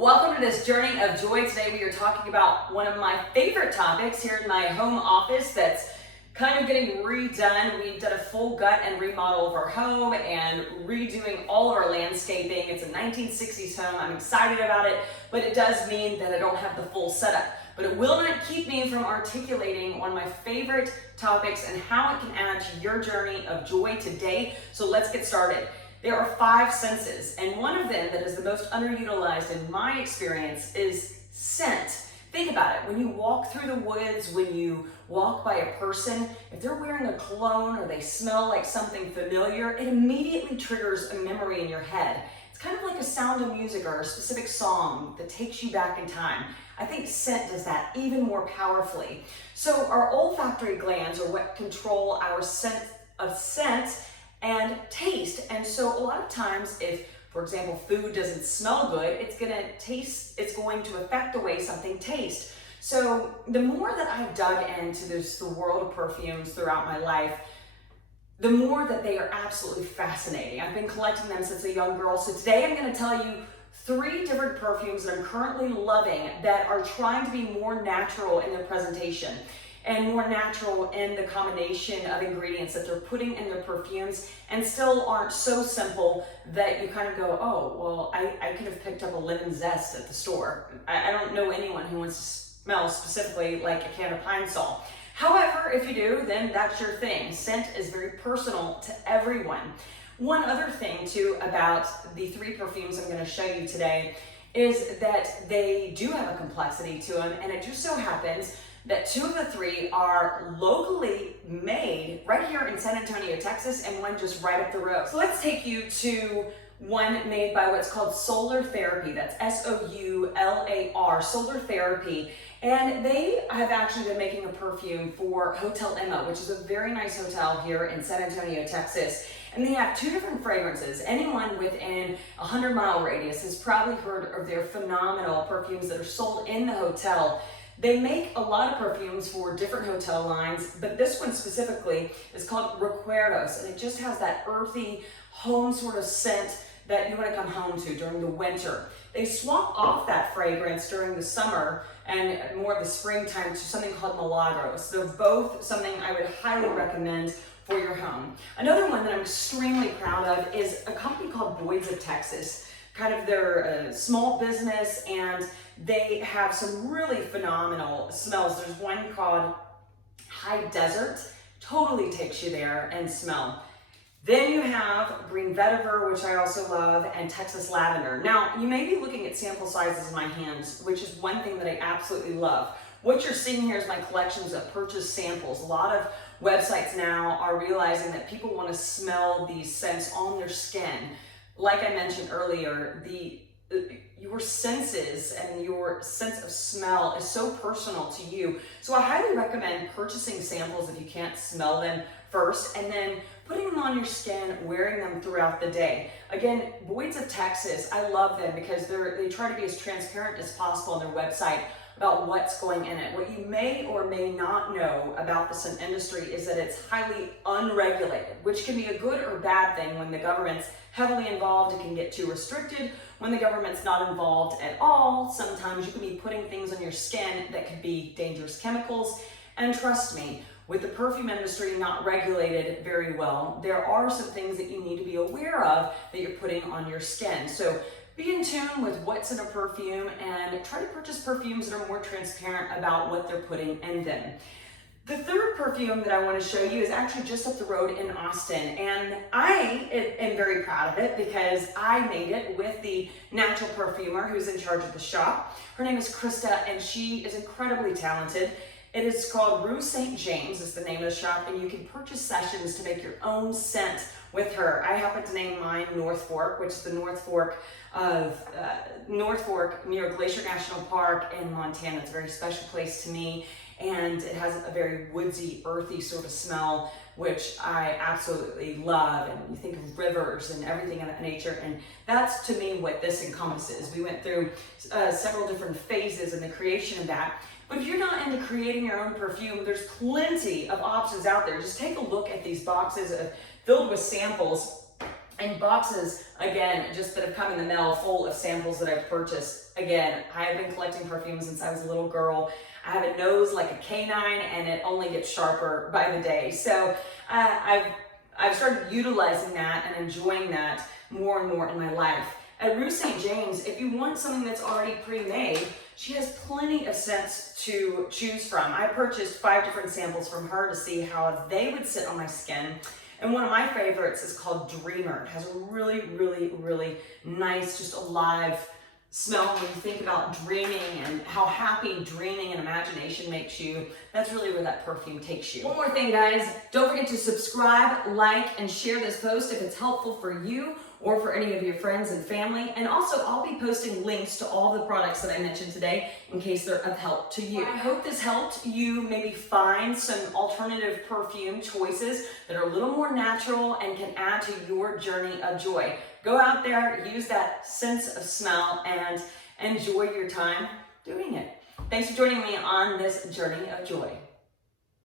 Welcome to this journey of joy. Today we are talking about one of my favorite topics here in my home office that's kind of getting redone. We've done a full gut and remodel of our home and redoing all of our landscaping. It's a 1960s home. I'm excited about it, but it does mean that I don't have the full setup. But it will not keep me from articulating one of my favorite topics and how it can add to your journey of joy today. So let's get started. There are 5 senses, and one of them that is the most underutilized in my experience is scent. Think about it. When you walk through the woods, when you walk by a person, if they're wearing a cologne or they smell like something familiar, it immediately triggers a memory in your head. It's kind of like a sound of music or a specific song that takes you back in time. I think scent does that even more powerfully. So our olfactory glands are what control our sense of scent and taste. And so a lot of times if, for example, food doesn't smell good, it's going to affect the way something tastes. So the more that I've dug into the world of perfumes throughout my life, the more that they are absolutely fascinating. I've been collecting them since a young girl. So today I'm going to tell you 3 different perfumes that I'm currently loving that are trying to be more natural in their presentation and more natural in the combination of ingredients that they're putting in their perfumes, and still aren't so simple that you kind of go, oh, well, I could have picked up a lemon zest at the store. I don't know anyone who wants to smell specifically like a can of Pine Sol. However, if you do, then that's your thing. Scent is very personal to everyone. One other thing too about the 3 perfumes I'm going to show you today is that they do have a complexity to them, and it just so happens that 2 of the 3 are locally made right here in San Antonio, Texas, and one just right up the road. So let's take you to one made by what's called Solar Therapy. That's S-O-U-L-A-R, Solar Therapy. And they have actually been making a perfume for Hotel Emma, which is a very nice hotel here in San Antonio, Texas. And they have 2 different fragrances. Anyone within a 100-mile radius has probably heard of their phenomenal perfumes that are sold in the hotel. They make a lot of perfumes for different hotel lines, but this one specifically is called Recuerdos, and it just has that earthy, home sort of scent that you want to come home to during the winter. They swap off that fragrance during the summer and more of the springtime to something called Milagros. They're both something I would highly recommend for your home. Another one that I'm extremely proud of is a company called Boyd's of Texas. Kind of their small business, and they have some really phenomenal smells. There's one called High Desert, totally takes you there and smell. Then you have Green Vetiver, which I also love, and Texas Lavender. Now, you may be looking at sample sizes in my hands, which is one thing that I absolutely love. What you're seeing here is my collections of purchase samples. A lot of websites now are realizing that people want to smell these scents on their skin. Like I mentioned earlier, your senses and your sense of smell is so personal to you. So I highly recommend purchasing samples if you can't smell them first, and then putting them on your skin, wearing them throughout the day. Again, Boyd's of Texas, I love them because they try to be as transparent as possible on their website about what's going in it. What you may or may not know about the scent industry is that it's highly unregulated, which can be a good or bad thing. When the government's heavily involved, it can get too restricted. When the government's not involved at all, sometimes you can be putting things on your skin that could be dangerous chemicals. And trust me, with the perfume industry not regulated very well, there are some things that you need to be aware of that you're putting on your skin. So be in tune with what's in a perfume and try to purchase perfumes that are more transparent about what they're putting in them. The 3rd perfume that I want to show you is actually just up the road in Austin, and I am very proud of it because I made it with the natural perfumer who's in charge of the shop. Her name is Krista, and she is incredibly talented. It is called Rue St. James is the name of the shop, and you can purchase sessions to make your own scent with her. I happen to name mine North Fork, which is the North Fork near Glacier National Park in Montana. It's a very special place to me, and it has a very woodsy, earthy sort of smell, which I absolutely love. And you think of rivers and everything of that nature, and that's to me what this encompasses. We went through several different phases in the creation of that. But if you're not into creating your own perfume, there's plenty of options out there. Just take a look at these boxes filled with samples And boxes, again, just that have come in the mail full of samples that I've purchased. Again, I have been collecting perfumes since I was a little girl. I have a nose like a canine, and it only gets sharper by the day. So I've started utilizing that and enjoying that more and more in my life. At Rue St. James, if you want something that's already pre-made, she has plenty of scents to choose from. I purchased 5 different samples from her to see how they would sit on my skin. And one of my favorites is called Dreamer. It has a really, really, really nice, just alive smell when you think about dreaming and how happy dreaming and imagination makes you. That's really where that perfume takes you. One more thing, guys. Don't forget to subscribe, like, and share this post if it's helpful for you or for any of your friends and family. And also, I'll be posting links to all the products that I mentioned today in case they're of help to you. I hope this helped you maybe find some alternative perfume choices that are a little more natural and can add to your journey of joy. Go out there, use that sense of smell, and enjoy your time doing it. Thanks for joining me on this journey of joy.